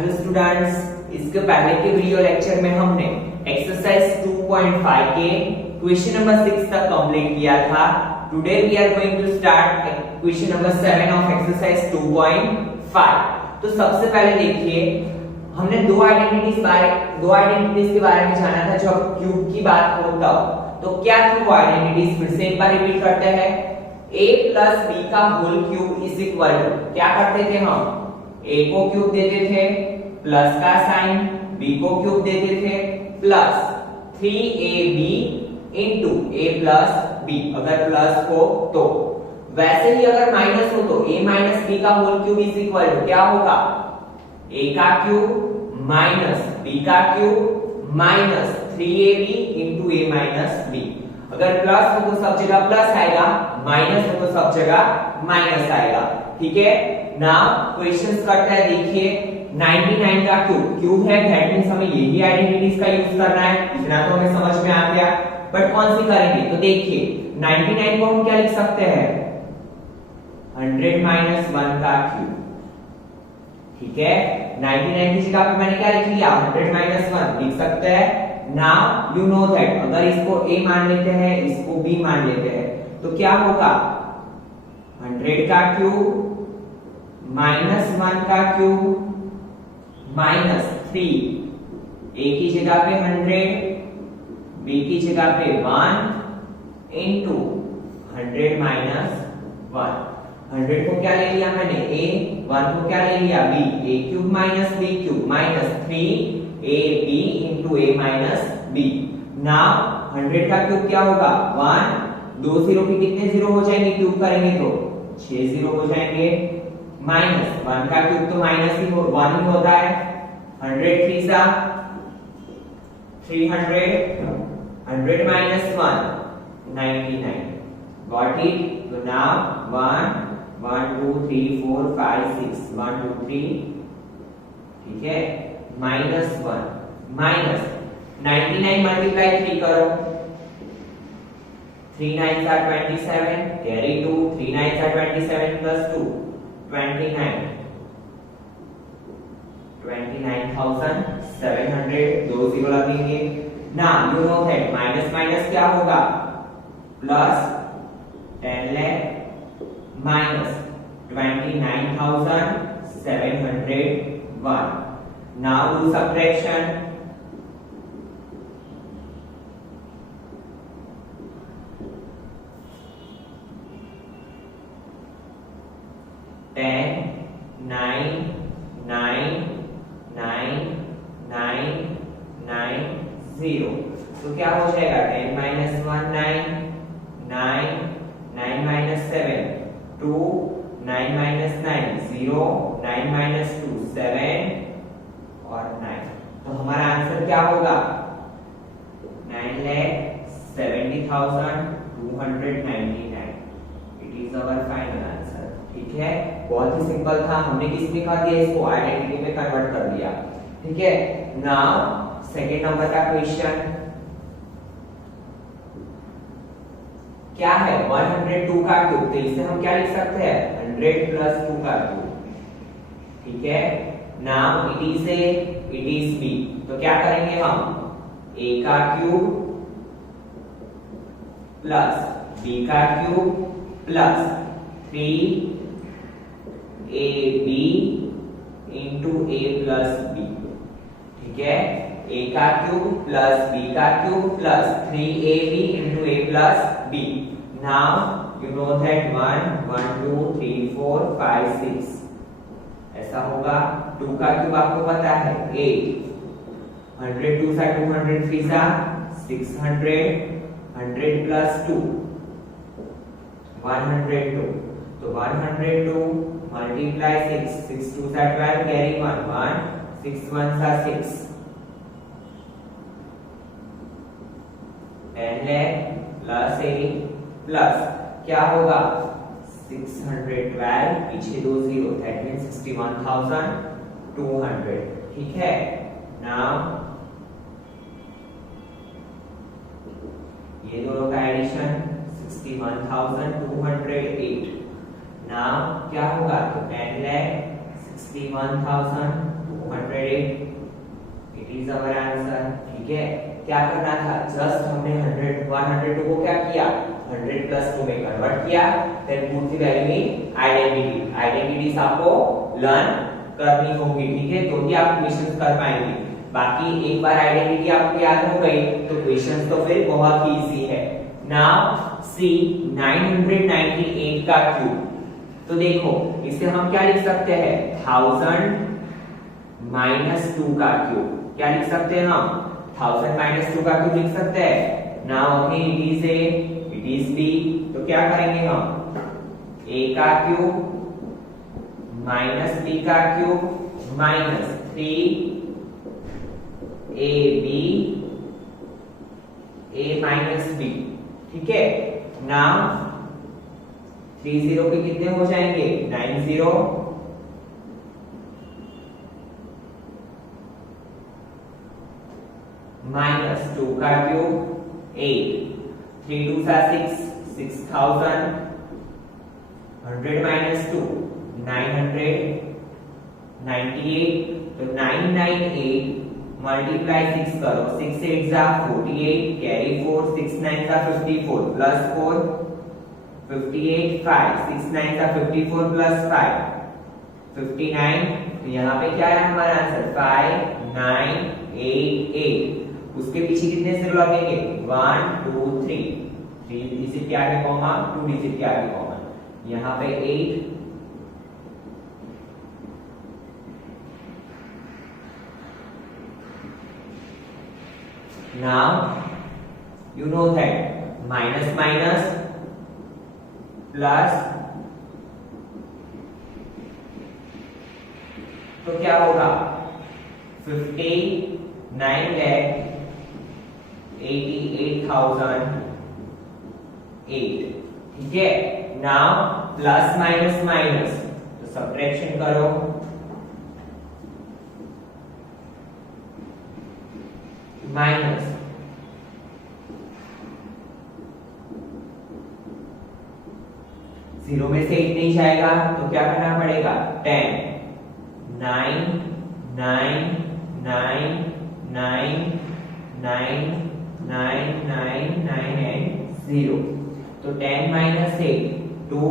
Hello students, इसके पहले के वीडियो लेक्चर में हमने एक्सरसाइज 2.5 के क्वेश्चन नंबर 6 तक कंप्लीट किया था। Today we are going to start question number 7 of exercise 2.5। तो सबसे पहले देखिए, हमने दो आइडेंटिटीज के बारे में जाना था जब क्यूब की बात हो तब। तो क्या थी वो आइडेंटिटीज, फिर से एक बार रिपीट करते हैं। a प्लस बी का whole cube is equal to, क्या करते थे हम, a को क्यूब देते थे प्लस का साइन, b को क्यूब देते थे plus 3ab into a plus b, अगर प्लस हो तो। वैसे ही अगर माइनस हो तो a माइनस b का whole cube is equal to क्या होगा, a का क्यूब माइनस b का cube minus 3ab into a minus b। अगर प्लस हो तो सब जगह प्लस आएगा, माइनस हो तो सब जगह माइनस आएगा। ठीक है, नाउ क्वेश्चंस करते हैं। देखिए 99 का क्यूब है, दैट मींस हमें यही आइडेंटिटीज का यूज करना है, इतना तो हमें समझ में आ गया। बट कौन सी करेंगे, तो देखिए 99 को हम क्या लिख सकते हैं, 100 माइनस 1 का क्यूब। ठीक है, 99 की जगह पे मैंने क्या लिख लिया, 100 माइनस 1 लिख सकते हैं। नाउ यू नो दैट अगर इसको a मान लेते हैं, इसको b मान लेते हैं, तो क्या होगा, 100 का क्यूब माइनस 1 का क्यूब माइनस 3, a की जगह पे 100, b की जगह पे 1 इंटू 100 माइनस 1। 100 को क्या ले लिया मैंने, a, 1 को क्या ले लिया, b, a cube minus b cube minus 3ab into a minus b। Now 100 का क्यूब क्या होगा, 1, 2 जीरो के कितने जीरो हो जाएंगे, क्यूब करेंगे तो 6 जीरो हो जाएंगे, माइनस 1 का क्यूब तो माइनस ही 1 ही होता है। 100 3 सा 300, 100 माइनस 1 99। Got it. तो नाउ 1 1 2 3 4 5 6 1 2 3, ठीक है, माइनस 1 माइनस 99 मल्टीप्लाई 3 करो, 3 9 are 27, carry 2, 3 9 are 27 plus 2 29, 29,700, दो जीरो लगेंगे। Now you know that minus minus क्या होगा, plus 10 lakh minus 29,701। Now do subtraction, 10 9 9 9 9 9 0। तो क्या हो जाएगा, 10 माइनस 1 9 9 9 माइनस 7 2 9 माइनस 9 0 9 माइनस 2 7 और 9। तो हमारा आंसर क्या होगा, 9,70,299। It is our final answer. ठीक है, बहुत ही सिंपल था, हमने किस में कर दिया, इसको आइडेंटिटी में कन्वर्ट कर दिया। ठीक है, नाउ सेकंड नंबर का क्वेश्चन क्या है, 102 का क्यूब। तो इसे हम क्या लिख सकते हैं, 100 प्लस 2 का क्यूब। ठीक है, now it is a, it is b। तो क्या करेंगे हम, a का क्यूब प्लस b का cube plus 3ab into a plus b। ठीक है, a का क्यूब प्लस b का cube plus 3ab into a plus b। Now you know that 1 1 2 3 4 5 6 ऐसा होगा। 2 का क्यूब आपको पता है 8, 100 2 सा 200 3 सा 600, 100 प्लस 2 102। तो 102 मल्टीप्लाई 6, 6 2 सा 12, कैरी 1 1 6 1 सा 6, 10 lakh प्लस 8 प्लस क्या होगा, 612, पीछे 2 जीरो, दैट मींस 61,200। ठीक है, नाउ ये दोनों का एडिशन 61,208। नाउ क्या होगा, तो 10,61,208 108 इट इज आवर आंसर। ठीक है, क्या करना था, जस्ट हमने 102 को क्या किया, 100 प्लस 2 में कन्वर्ट किया, then put the value in identity. Identities आपको लर्न करनी होगी, ठीक है, तो ही आप क्वेश्चंस कर पाएंगे। बाकी एक बार आइडेंटिटी आपको याद हो गई तो क्वेश्चंस तो फिर बहुत ही इजी है। नाउ सी 998 का क्यूब, तो देखो इसे हम क्या लिख सकते हैं, 1000 माइनस 2 का क्यूब। क्या लिख सकते हैं हम, 1000 माइनस 2 का क्यूब लिख सकते हैं। Now again it is a, it is b, तो क्या करेंगे हम, a का क्यूब माइनस b का cube minus 3ab a minus b। ठीक है, नाउ 30 के कितने हो जाएंगे, 90 माइनस 2 का क्यूब 8, 3 2 6, 6000, 100 माइनस 2 900, 98, तो 998 मल्टीप्लाई 6 करो, 6 8 जा 48, कैरी 4, 6 9 जा 54 प्लस 4 58, 5 6 9 जा 54 प्लस 5 59, तो यहाँ पे क्या है हमारा आंसर 5988। उसके पीछे कितने से लगेंगे, 1 2 3, 3 डिजिट के आगे कॉमा, 2 डिजिट के आगे कॉमा, यहाँ पे 8 now you know that minus minus plus, तो क्या होगा 59,88,008। ठीक है, नाउ प्लस माइनस माइनस, तो सब्ट्रैक्शन करो, माइनस जीरो में से 8 नहीं जाएगा तो क्या करना पड़ेगा, 10 9 9 9 9 9 9 9 9 एंड 0, तो 10 minus 8 2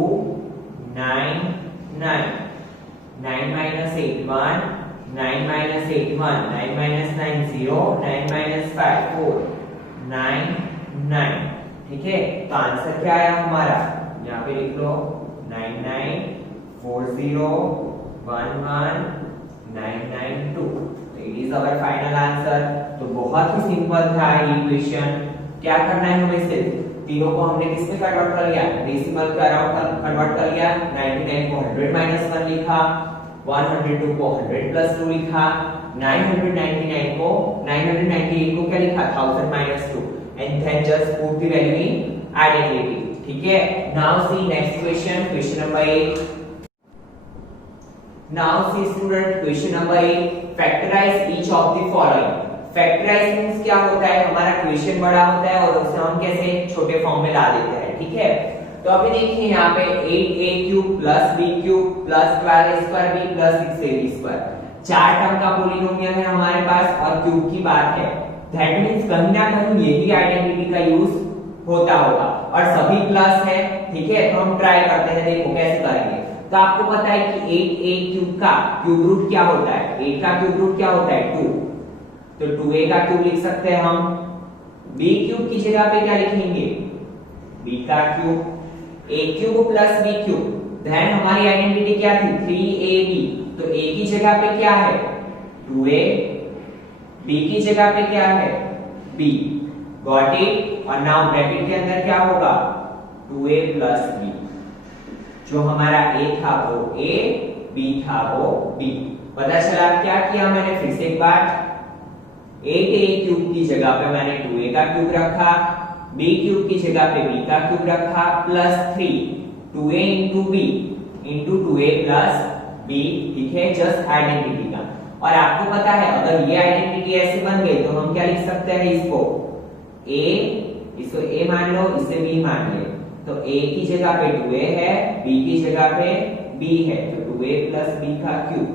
9 9 9 minus 8 1 9 minus 8 1, 9 minus 9 0, 9 minus 5 4, 9 9। ठीक है, तो आंसर क्या आया हमारा, यहाँ पे लिख लो 9940119992, तो it is our final answer. तो बहुत ही सिंपल था ये क्वेश्चन। क्या करना है हमें, सिर्फ तीनों को हमने किस में कन्वर्ट कर लिया, डेसिमल के अराउंड कन्वर्ट कर लिया, 99 को 100 माइनस 1 लिखा, 102 को 100 प्लस 2 लिखा, 998 को क्या लिखा, 1000 minus 2, and then just put the value in identity. ठीक है, now see next question, question number 8। Now see student, question number 8, factorise each of the following. Factorise means क्या होता है, हमारा क्वेश्चन बड़ा होता है और उसे हम कैसे छोटे फॉर्म में ला देते हैं। ठीक है, तो अभी देखिए यहाँ पे 8a cube plus b cube plus 12a square b plus 6ab square, 4 term का पॉलिनोमियल है हमारे पास और क्यूब की बात है, दैट मींस कहीं ना कहीं यही आइडेंटिटी का यूज होता होगा और सभी प्लस है। ठीक है, तो हम ट्राई करते हैं, देखो कैसे करेंगे। तो आपको पता है कि 8a क्यूब का क्यूब रूट क्या होता है, 8 का क्यूब रूट क्या होता है 2, तो 2a का क्यूब लिख सकते हैं हम। b क्यूब की जगह पे क्या लिखेंगे, b का cube, a cube plus b cube, then हमारी आइडेंटिटी क्या थी 3ab, तो a की जगह पे क्या है 2a, b की जगह पे क्या है b, गॉट इट। और नाउ ब्रैकेट के अंदर क्या होगा 2a प्लस b, जो हमारा a था वो a, b था वो b। पता चला क्या किया मैंने, फिर से एक बार 8a क्यूब की जगह पे मैंने 2a का क्यूब रखा, b क्यूब की जगह पे b का क्यूब रखा, plus 3 2a into b into 2a plus b। ठीक है, जस्ट आइडेंटिटी का। और आपको पता है अगर ये आइडेंटिटी ऐसे बन गई तो हम क्या लिख सकते हैं, इसको a मान लो, इसे b मान ले, तो a की जगह पे 2a है, b की जगह पे b है, तो 2a प्लस b का क्यूब।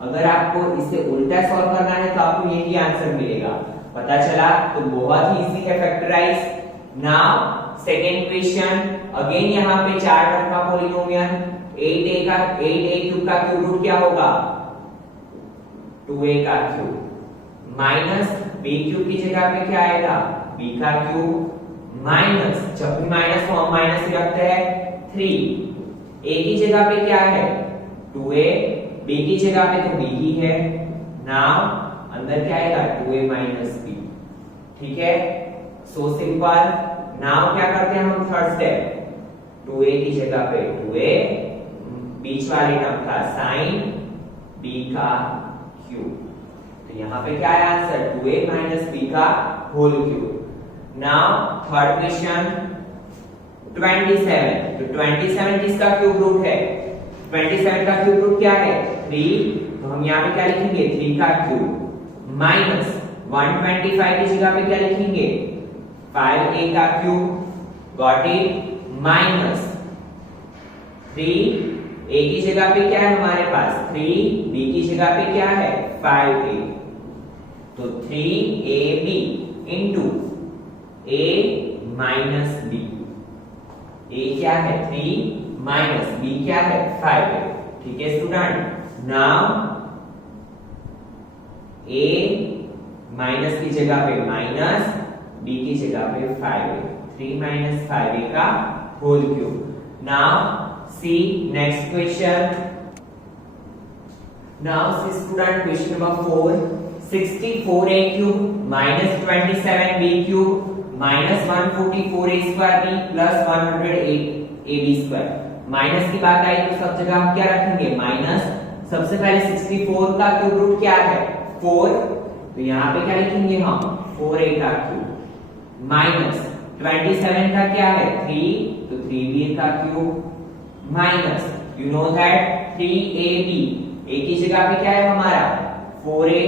अगर आपको इसे उल्टा सॉल्व करना है तो आपको यही आंसर मिलेगा। पता चला? तो बहुत ही इजी है factorise. Now second question, again यहाँ पे 4 टर्म का पॉलिनोमियल, 8a क्यूब का क्यूब रूट क्या होगा? 2a का क्यूब माइनस b क्यूब की जगह पे क्या आएगा? b का क्यूब माइनस, जब भी माइनस हो हम माइनस ही रखते हैं, 3 a की जगह पे क्या है? 2a, b की जगह पे तो b ही है। नाउ अंदर क्या आएगा? 2a minus b। ठीक है, सो सिंपल। नाउ क्या करते हैं हम? थर्ड स्टेप, 2a की जगह पे 2a, बीच वाले टर्म का साइन, b का क्यूब। तो यहाँ पे क्या है आंसर? 2a माइनस b का whole cube. Now third question 27। तो 27 किसका क्यूब रूट है? 27 का क्यूब रूट क्या है? 3। तो हम यहाँ पे क्या लिखेंगे? 3 का क्यूब माइनस 125 की जगह पे क्या लिखेंगे? 5a का cube. Got it? Minus 3 a की जगह पे क्या है हमारे पास? 3, b की जगह पे क्या है? 5a। तो 3ab into a minus b। a क्या है? 3 माइनस b क्या है? 5a। ठीक है स्टूडेंट। नाउ a माइनस की जगह पे माइनस, b की जगह पे 5a, 3 माइनस 5a का whole cube. Now see next question. Now see student question number 4, 64a cube minus 27b cube minus 144a square b plus 108ab square। Minus की बात आई तो सब जगह हम क्या रखेंगे? माइनस। सबसे पहले 64 का क्यूब रूट क्या है? 4। तो यहाँ पे क्या लिखेंगे हम? 4a का क्यूब माइनस 27 का क्या है? 3, तो 3b का cube minus, you know that 3ab, a की जगह पे क्या है हमारा? 4a,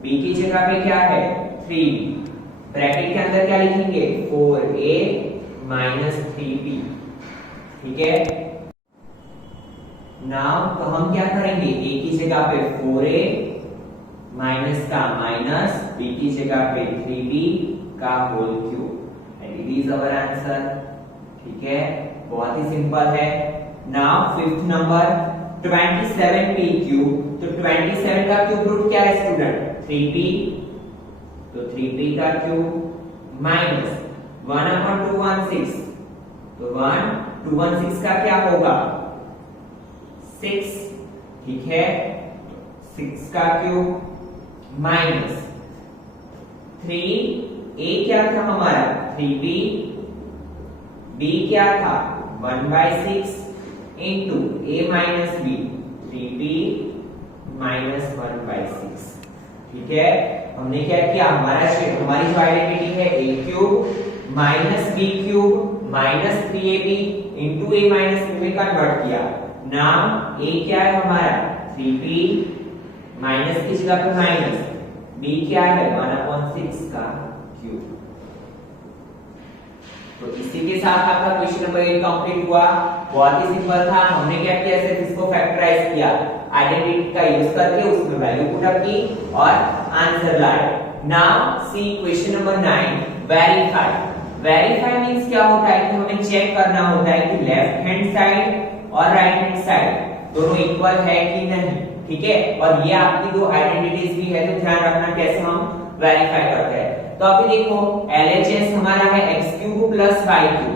b की जगह पे क्या है? 3b। ब्रैकेट के अंदर क्या लिखेंगे? 4a minus 3b। ठीक है, नाउ तो हम क्या करेंगे? a की जगह पे 4a माइनस का माइनस, b की जगह पे 3b का whole cube, and it is our answer. ठीक है, बहुत ही सिंपल है। Now fifth number 27p cube. तो 27 का क्यूब रूट क्या है स्टूडेंट? 3p। तो 3p का क्यूब माइनस 1/216। तो 1/216 का क्या होगा? 6। ठीक है, 6 का क्यूब माइनस 3a क्या था हमारा? 3b, b क्या था? 1/6 into a minus b, 3b minus 1/6। ठीक है, हमने क्या किया? हमारी जो आइडेंटिटी है a cube minus b cube minus 3ab into a minus b में कन्वर्ट किया। नाउ a क्या है हमारा? 3b माइनस की जगह पे माइनस, b क्या है? 1/6 का क्यूब। तो इसी के साथ आपका क्वेश्चन नंबर 8 कंप्लीट हुआ। बहुत ही सिंपल था। हमने क्या किया? सिर्फ इसको फैक्टराइज किया, आइडेंटिटी का यूज करके उसमें वैल्यू पुट अप की और आंसर लाए। Now see question number 9, verify. Verify means क्या होता है कि हमें चेक करना होता है कि लेफ्ट हैंड साइड और राइट हैंड साइड दोनों इक्वल है कि नहीं। ठीक है, और ये आपकी दो आइडेंटिटीज भी है, तो ध्यान रखना कैसे हम वेरीफाई करते हैं। तो अभी देखो LHS हमारा है x³ प्लस y³।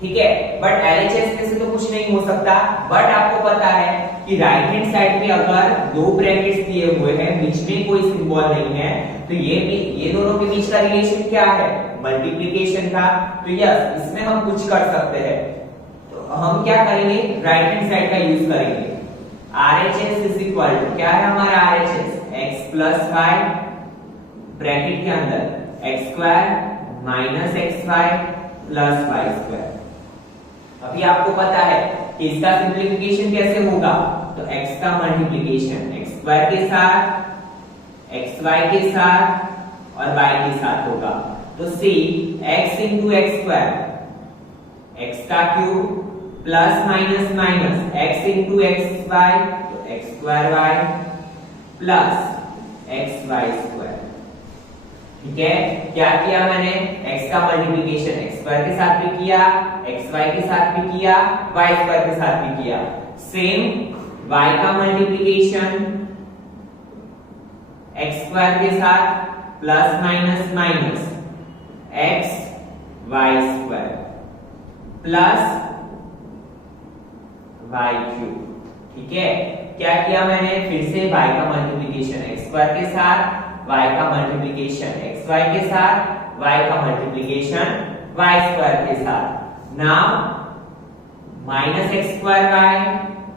ठीक है, बट LHS में से तो कुछ नहीं हो सकता, बट आपको पता है कि राइट हैंड साइड में अगर दो ब्रैकेट्स दिए हुए हैं, बीच में कोई सिंबल नहीं है, तो ये दोनों के बीच का रिलेशन क्या है? मल्टीप्लिकेशन का। तो यस, इसमें हम कुछ कर सकते हैं। तो हम क्या करेंगे? राइट हैंड साइड का यूज करेंगे। RHS इज इक्वल टू क्या है हमारा? RHS x plus y bracket के अंदर x² minus xy plus y²। अभी आपको पता है कि इसका सिंप्लीफिकेशन कैसे होगा? तो x का मल्टीप्लिकेशन x² के साथ, xy के साथ और y के साथ होगा। तो see x into x², x का cube plus minus minus x into xy, तो x square y plus x y square. ठीक है, क्या किया मैंने, x का मल्टीप्लिकेशन x स्क्वायर के साथ भी किया, x y के साथ भी किया, y स्क्वायर के साथ भी किया। सेम y का मल्टीप्लिकेशन x स्क्वायर के साथ plus minus minus x y square plus y cube. ठीक है, क्या किया मैंने, फिर से y का मल्टीप्लिकेशन x स्क्वायर के साथ, y का मल्टीप्लिकेशन x y के साथ, y का मल्टीप्लिकेशन y स्क्वायर के साथ। Now minus x square y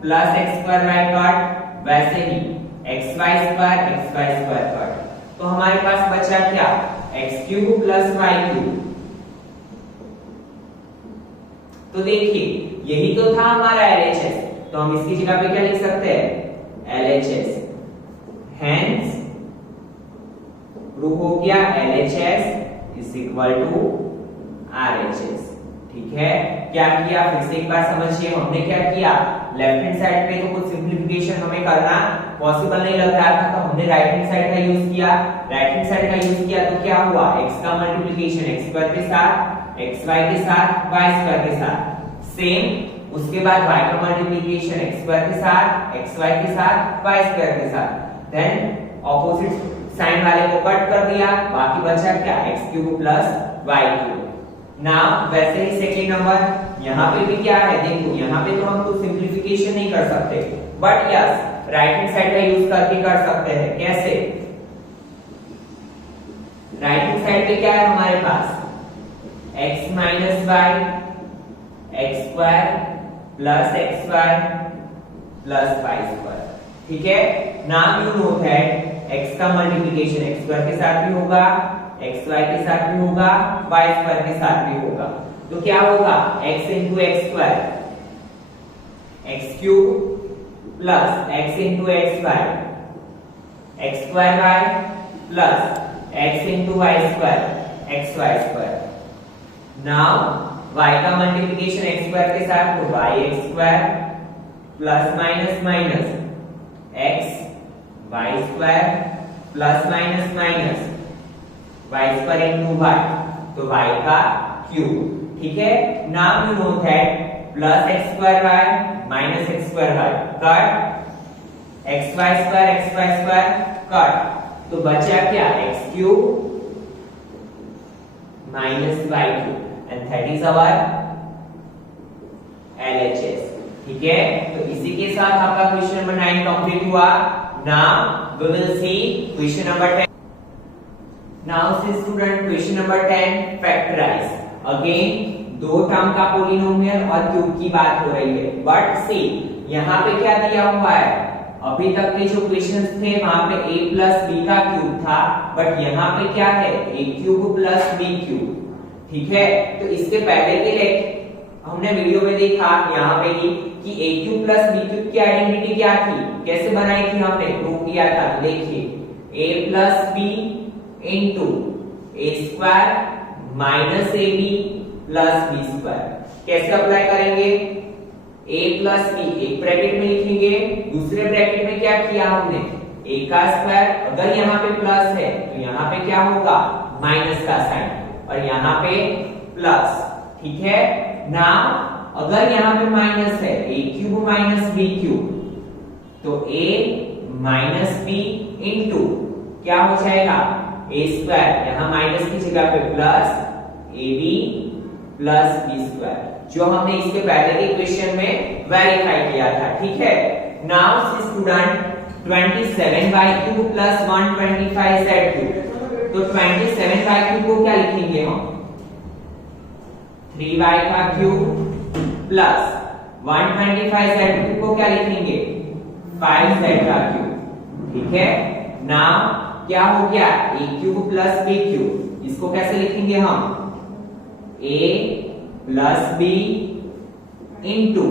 plus x square y cut, वैसे ही x y स्क्वायर कट। तो हमारे पास बचा क्या, x cube plus y cube. तो देखिए यही तो था हमारा LHS, तो हम इसकी जगह पे क्या लिख सकते हैं, LHS। हेंस प्रूव हो गया LHS is equal to RHS। ठीक है, क्या किया, फिर से एक बार समझिए, हमने क्या किया, लेफ्ट हैंड साइड पे तो कुछ सिंपलीफिकेशन हमें करना पॉसिबल नहीं लग रहा था, तो हमने राइट हैंड साइड का यूज किया। राइट हैंड साइड का यूज किया तो क्या हुआ, x का मल्टीप्लिकेशन x स्क्वायर के साथ, x y के साथ, y स्क्वायर के साथ। सेम उसके बाद y का मल्टीप्लिकेशन x स्क्वायर के साथ, x y के साथ, y स्क्वायर के साथ। देन ऑपोजिट साइन वाले को कट कर दिया, बाकी बचा क्या, x cube plus y cube. Now वैसे ही सेकंड नंबर, यहाँ पे भी क्या है, देखो यहाँ पे तो हम कुछ सिंपलीफिकेशन नहीं कर सकते, but yes right hand side का यूज करके कर सकते हैं। कैसे, राइट हैंड साइड पे क्या है हमारे पास, x माइनस y x square plus x y plus y square. ठीक है, now you know that x का मल्टीप्लिकेशन x स्क्वायर के साथ भी होगा, x y के साथ भी होगा, y स्क्वायर के साथ भी होगा। तो क्या होगा, x into x square x cube plus x into x y x square y plus x into y square x y square. Now y का मल्टीप्लिकेशन x स्क्वायर के साथ तो y x square plus minus minus x y square plus minus minus y square into y, तो y का cube. ठीक है, now you know that plus x square y minus x square y cut, x y square cut, तो बचा क्या, x cube minus y cube, and that is our LHS। ठीक है, तो इसी के साथ आपका क्वेश्चन नंबर 9 कंप्लीट हुआ। Now we will see question number 10। Now see student, question number 10 factorise. Again दो टर्म का पॉलिनोमियल और क्यूब की बात हो रही है, बट सी यहाँ पे क्या दिया हुआ है, अभी तक के जो क्वेश्चंस थे वहां पे a प्लस b का क्यूब था, बट यहाँ पे क्या है, a cube plus b cube. ठीक है, तो इसके पहले के लिए हमने वीडियो में देखा यहाँ पे ही कि a cube plus b cube की आइडेंटिटी क्या थी, कैसे बनाई थी, हमने प्रूव किया था। देखिए a plus b into a square minus a b plus b square. कैसे अप्लाई करेंगे, a प्लस b एक ब्रैकेट में लिखेंगे, दूसरे ब्रैकेट में क्या किया हमने, a का स्क्वायर, अगर यहाँ पे प्लस है तो यहाँ पे क्या होगा, माइनस का साइन, और यहाँ पे प्लस। ठीक है, नाउ अगर यहाँ पे माइनस है, a cube minus b cube, तो a माइनस b इंटू क्या हो जाएगा, a स्क्वायर, यहाँ माइनस की जगह पे plus ab plus b square, जो हमने इसके पहले के क्वेश्चन में वेरीफाई किया था। ठीक है, now student 27y³ plus 125z³, तो 27y³ को क्या लिखेंगे हम, 3y का क्यूब प्लस 125z³ को क्या लिखेंगे, 5z का क्यूब। ठीक है, नाउ क्या हो गया, a³ प्लस b³, इसको कैसे लिखेंगे हम, a plus b into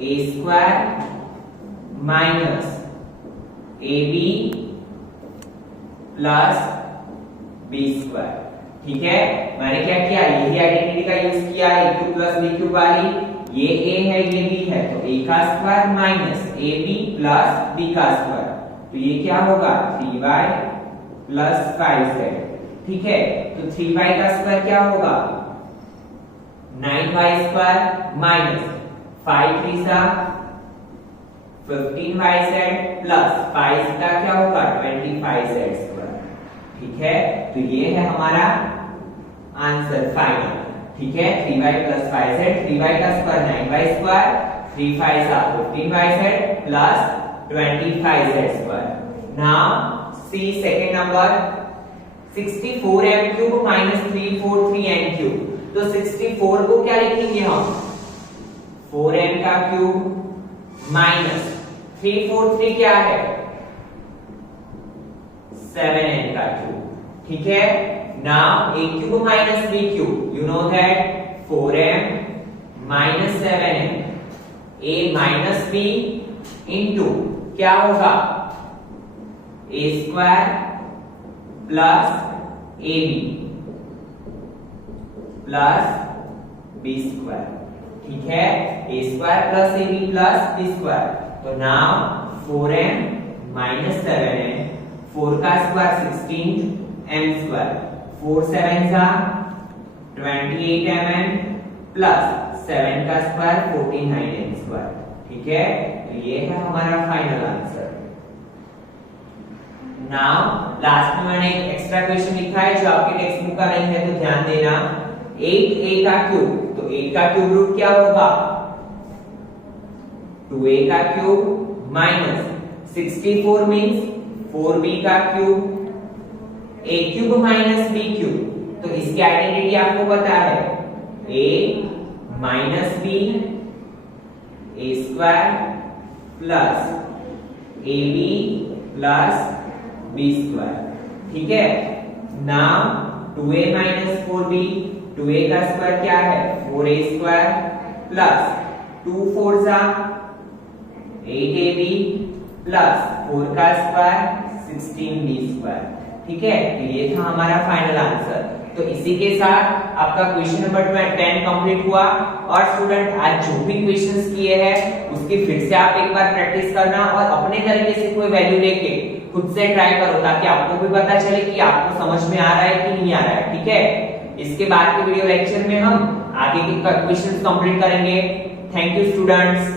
a square minus a b plus b square. ठीक है, मैंने क्या किया, यही आइडेंटिटी का यूज किया, a³ प्लस b³ वाली, ये a है ये b है, तो a का square minus ab plus b का स्क्वायर, तो ये क्या होगा 3y प्लस 5z। ठीक है, तो 3y का स्क्वायर क्या होगा 9y स्क्वायर माइनस 5 3 सा 15yz प्लस 5 का क्या होगा 25z स्क्वायर। ठीक है, तो ये है हमारा आंसर फाइनल। ठीक है, 3y प्लस 5z, 3y का स्क्वायर 9y स्क्वायर, 3 5 सा 15yz plus 25z square. Now see second number 64m cube minus 343n cube. तो 64 को क्या लिखेंगे हम 4m का क्यूब माइनस 343 क्या है 7n का क्यूब। ठीक है, now a cube minus b cube, you know that 4m minus 7n, a minus b into क्या होगा a square plus ab plus b square. ठीक है, a square plus ab plus b square. तो now 4m minus 7n, 4 का square 16m square, 4 7 सा 28mn plus 7 का square 49n square. ठीक है, तो ये है हमारा फाइनल आंसर। नाउ लास्ट में मैंने एक एक्स्ट्रा क्वेश्चन लिखा है जो आपके टेक्स्ट बुक का नहीं है, तो ध्यान देना। 8a का क्यूब, तो 8 का क्यूब रूट क्या होगा 2a का क्यूब माइनस 64 मींस 4b का cube, a cube minus b cube. तो इसकी आइडेंटिटी आपको पता है a minus b a square plus ab plus b square. ठीक है, now 2a minus 4b, 2a का स्क्वायर क्या है 4a स्क्वायर प्लस 2 4 सा 8ab प्लस 4 का स्क्वायर 16b स्क्वायर। ठीक है, तो ये था हमारा फाइनल आंसर। तो इसी के साथ आपका क्वेश्चन नंबर 10 कंप्लीट हुआ। और स्टूडेंट आज जो भी क्वेश्चंस किए हैं उसकी फिर से आप एक बार प्रैक्टिस करना और अपने तरीके से कोई वैल्यू लेके खुद से ट्राई करो, ताकि आपको भी पता चले कि आपको समझ में आ रहा है कि नहीं आ रहा है। ठीक है, इसके बाद के वीडियो लेक्चर में हम आगे के क्वेश्चंस कंप्लीट करेंगे। Thank you students.